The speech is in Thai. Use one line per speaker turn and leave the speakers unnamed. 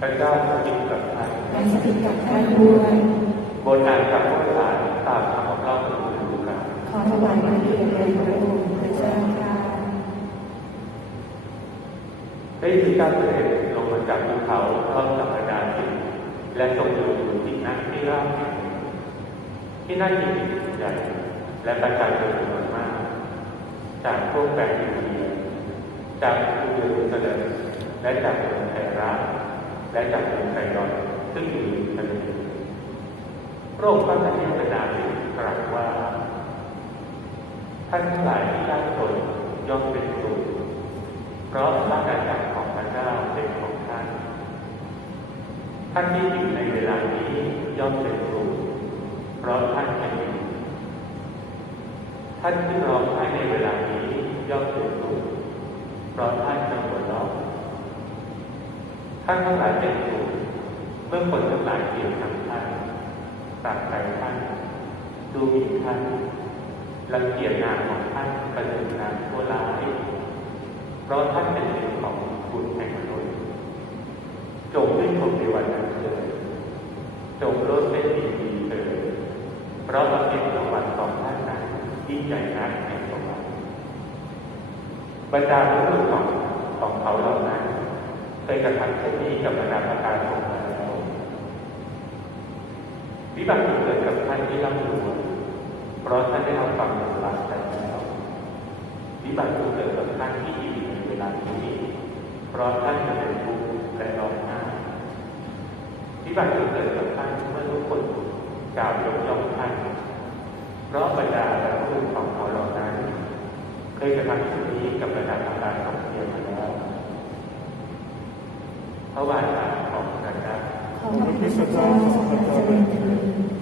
พระเจ้าสถิตกับท่าน
และสถิตกับท่านด้วย
บนอานจากข้อสารตามคำของเราพระองค์ลูกา
ขอถวายพระเกียรติแด่พระองค์พระเจ้าค่ะ
ได้ที่การเสด็จลงมาจากภูเขาพร้อมกับพระดาจิตและทรงอยู่บนที่นั่งที่ราบที่นั่นมีหินใหญ่และประชาชนจำนวนมาก จากพวกแบกยูเดียจากกรุงเยรูซาเล็มและจากเมืองไทรัส และจากเมืองไซดอนซึ่งอยู่ริมทะเลพระองค์ก็ได้ให้บรรดาศิษย์ตรัสว่า ท่านทั้งหลายที่ยากจนย่อมเป็นสุขเพราะพระอาณาจักของพระเจ้าเป็นของท่าน ท่านที่อยู่ในเวลานี้ย่อมเป็นสุขเพราะท่านจะอยู่ท่านที่รองไห้ในเวลานี้ย่อมเป็นสุขเพราะท่านจะหัวเราะ ท่านทั้งหลายเป็นสุขเมื่อคนทั้งหลายเกลียดชังท่านตัดใจท่าน ดูหมิ่นท่านรังเกียจงานของท่านประดุจงานชั่วร้ายเพราะท่านเป็นสิ่งของคุณแห่งมนุษย์จงขึ้นชมในวันนั้นเถิดจงโลดเส้นดีดีเถิดเพราะเราเป็นสมบัติของท่านนั้นยิ่งใหญ่นักในสวรรค์บรรดาผู้ของของเขาเหล่านั้น เคยกระทำเช่นนี้กับบรรดาประการของมาววิบัติที่เกิดกับท่านที่ร่ำรวยเพราะท่านได้เอาความหลงหลักไปแล้ววิบัติที่เกิดกับท่านที่อยู่ในเวลานี้เพราะท่านจะเป็นทุกข์และร้องไห้วิบัติที่เกิดกับท่านเมื่อทุกคนกล่าวยกย่องท่านเพราะบรรดาละผู้ของเขาเหล่านั้น เคยกระทำเช่นนี้กับบรรดาประการของเดียมแล้ว พระวาจาของพระเจ้า
ของพระเจ้า